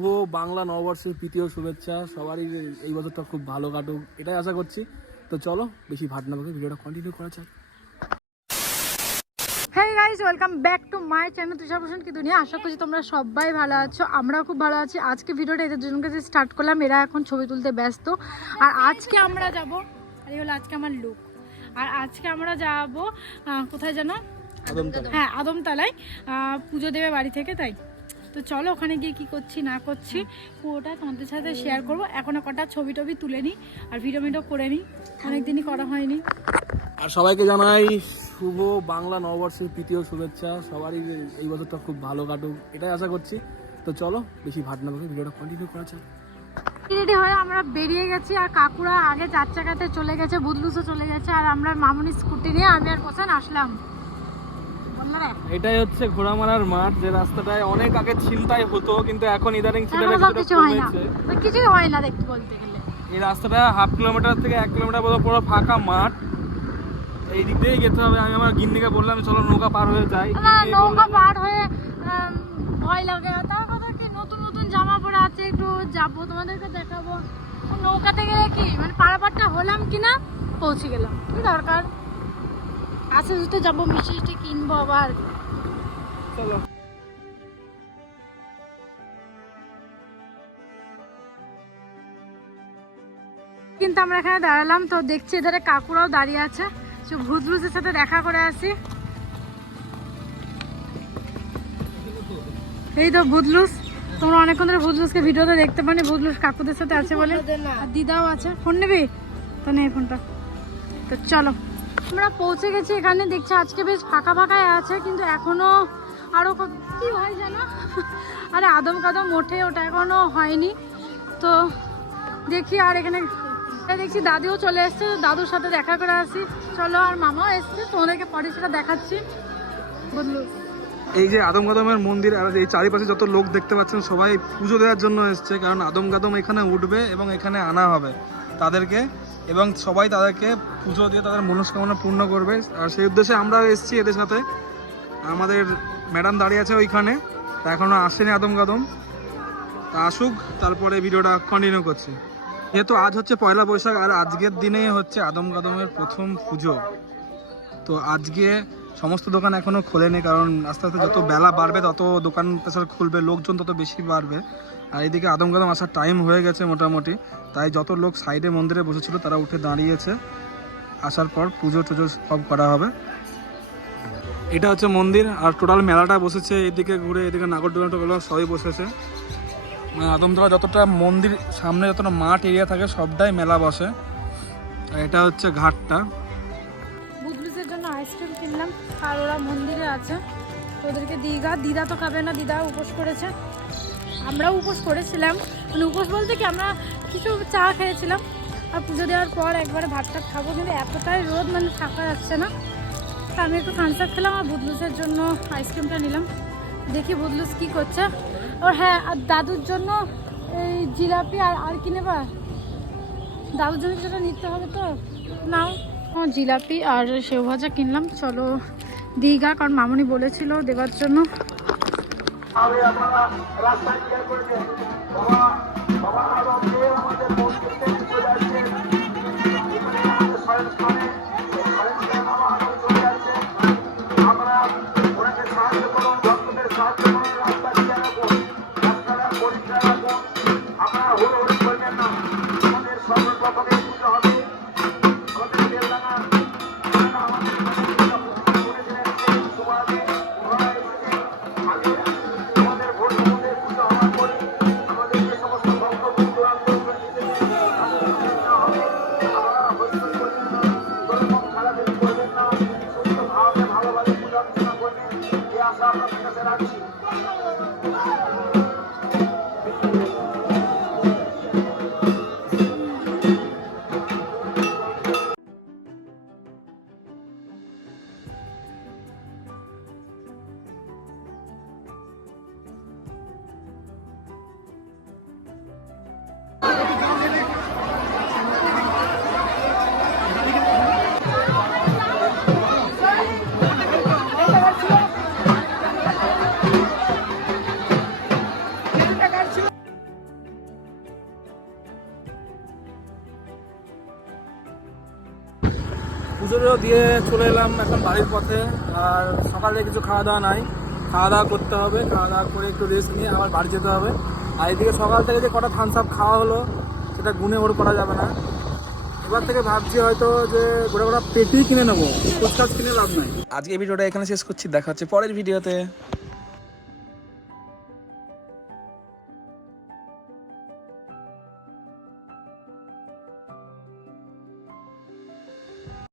শুভ বাংলা নববর্ষের তৃতীয় শুভেচ্ছা। সবারই এই বছরটা খুব ভালো কাটুক এটাই আশা করছি। তো চলো বেশি ভাট না বকে ভিডিওটা কন্টিনিউ করা যাক। হ্যাঁ guys welcome back to my channel Tushar Bhushan কি দুনিয়া? আশা করছি তোমরা সবাই ভালো আছো আমরাও খুব ভালো আছি। আজকে ভিডিওটা এদের দুজন কাছে স্টার্ট করলাম এরা এখন ছবি তুলতে ব্যস্ত। আর আজকে আমরা যাব আর এই হলো আজকে আমার লুক আর আজকে আমরা যাব কোথায় যেন? হ্যাঁ আদমতলায় পুজো দেবে বাড়ি থেকে তাই? তো চলো ওখানে গিয়ে কি করছি না করছি পুরোটা তোমাদের সাথে শেয়ার করব। এখনও কটা ছবি টবি তুলে নিই আর ভিডিও মিডিও করে নিই অনেকদিনই করা হয়নি। আর সবাইকে জানাই শুভ বাংলা নববর্ষের তৃতীয় শুভেচ্ছা। সবারই এই বছরটা খুব ভালো কাটুক এটাই আশা করছি। তো চলো বেশি ভাট না বকে ভিডিওটা কন্টিনিউ করা যাক। রেডি হয়ে? আমরা বেরিয়ে গেছি আর কাকুরা আগে চার চাকাতে চলে গেছে বুদলুসও চলে গেছে আর আমরা মামুনি স্কুটি নিয়ে আমি আর কোথায় আসলাম। এটাই হচ্ছে ঘোড়ামারার মাঠ যে রাস্তাটায় অনেক আগে ছিনতাই হতো কিন্তু এখন ইদানিং কিছু হয় না। কমেছে। কিছুই হয় না দেখতে বলতে গেলে। এই রাস্তাটা হাফ কিলোমিটার থেকে এক কিলোমিটার মতো পুরো ফাঁকা মাঠ। এই দিক দিয়েই যেতে হবে। আমি আমার গিন্নিকে বললাম চলো নৌকা পার হয়ে যাই। নৌকা পার হয়ে ভয় লাগে। তার কথা কি নতুন নতুন জামা পরে আছে একটু যাব তোমাদেরকে দেখাবো। নৌকাতে গেলে কি মানে পারাপারটা হলাম কিনা পৌঁছে গেলাম। কি দরকার? আস্তে আস্তে যাব মিষ্টি কিনবো আবার। চলো। কিন্তু আমরা এখানে দাঁড়ালাম তো দেখছি এধারে কাকুরাও দাঁড়িয়ে আছে। তো ভুজভুজের সাথে দেখা করে আসি। এই তো ভুজলুস তোমরা অনেকক্ষণ ধরে ভুজলুসকে ভিডিওতে দেখতে পানি ভুজলুস কাকুদের সাথে আছে বলে। আর দিদাও আছে। ফোন নিবি? তো নেই ফোনটা। তো চলো। আমরা পৌঁছে গেছি এখানে, দেখছি আজকে বেশ ফাঁকা ফাঁকাই আছে, কিন্তু এখনও আরও কত কি হয় জানো আরে আদম কাদম ওঠে, ওটা এখনও হয়নি। তো দেখি আর এখানে দেখছি দাদিও চলে এসছে দাদুর সাথে দেখা করে আসি। চলো আর মামাও এসছে, তোমাদেরকে পরে সেটা দেখাচ্ছি। বদলু এই যে আদম কাদমের মন্দির, আর এই চারিপাশে যত লোক দেখতে পাচ্ছেন, সবাই পুজো দেওয়ার জন্য এসছে, কারণ আদম কাদম এখানে উঠবে এবং এখানে আনা হবে তাদেরকে। এবং সবাই তাদেরকে পুজো দিয়ে তাদের মনস্কামনা পূর্ণ করবে। আর সেই উদ্দেশ্যে আমরাও এসেছি এদের সাথে। আমাদের ম্যাডাম দাঁড়িয়ে আছে ওইখানে। তা এখনও আসেনি আদম কাদম তা আসুক, তারপরে ভিডিওটা কন্টিনিউ করছি। যেহেতু আজ হচ্ছে পয়লা বৈশাখ, আর আজকের দিনেই হচ্ছে আদম কাদমের প্রথম পুজো। তো আজকে সমস্ত দোকান এখনও খোলেনি, কারণ আস্তে আস্তে যত বেলা বাড়বে, তত দোকান খুলবে, লোকজন তত বেশি বাড়বে। আর এদিকে আদম কাদম আসার টাইম হয়ে গেছে মোটামুটি। তাই যত লোক সাইডে মন্দিরে বসেছিল, তারা উঠে দাঁড়িয়েছে। আসার পর পুজো টুজো সব করা হবে। এটা হচ্ছে মন্দির, আর টোটাল মেলাটা বসেছে এদিকে ঘুরে, এদিকে নাগর নাগরদোলাটোগুলো সবই বসেছে। মানে আদমতলা যতটা মন্দির সামনে যতটা মাঠ এরিয়া থাকে, সবটাই মেলা বসে। আর এটা হচ্ছে ঘাটটা। আইসক্রিম কিনলাম, আর ওরা মন্দিরে আছে। ওদেরকে দীঘা, দিদা তো খাবে না, দিদা উপোস করেছে। আমরাও উপোস করেছিলাম। মানে উপোস বলতে কি আমরা কিছু চা খেয়েছিলাম। আর পুজো দেওয়ার পর একবারে ভাতটা খাব কিন্তু এতটাই রোদ মানে থাকা যাচ্ছে না। তো আমি একটু খানসার খেলাম আর বুদলুসের জন্য আইসক্রিমটা নিলাম। দেখি বুদলুস কি করছে। ওর হ্যাঁ আর দাদুর জন্য এই জিলাপি আর আর কি নেবা? দাদুর জন্য সেটা নিতে হবে তো। নাও। ও, জিলাপি আর সেও ভাজা কিনলাম। চলো দীঘা কারণ মামনি বলেছিল দেওয়ার জন্য। তাহলে আপনারা রাস্তা ক্লিয়ার করে দেন বাবা আমাদের মন্দিরকে চলে পারছি পুজোরও দিয়ে চলে এলাম এখন বাড়ির পথে, আর সকালে কিছু খাওয়া দাওয়া নাই। খাওয়া দাওয়া করতে হবে, খাওয়া দাওয়া করে একটু রেস্ট নিয়ে আবার বাড়ি যেতে হবে। আর এদিকে সকাল থেকে যে কটা থামস আপ খাওয়া হলো, সেটা গুনে ওর করা যাবে না। এবার থেকে ভাবছি হয়তো যে গোটা গোটা পেটি কিনে নেব ফুচকাজ কিনে লাভ নাই। আজকে ভিডিওটা এখানে শেষ করছি, দেখা হচ্ছে পরের ভিডিওতে।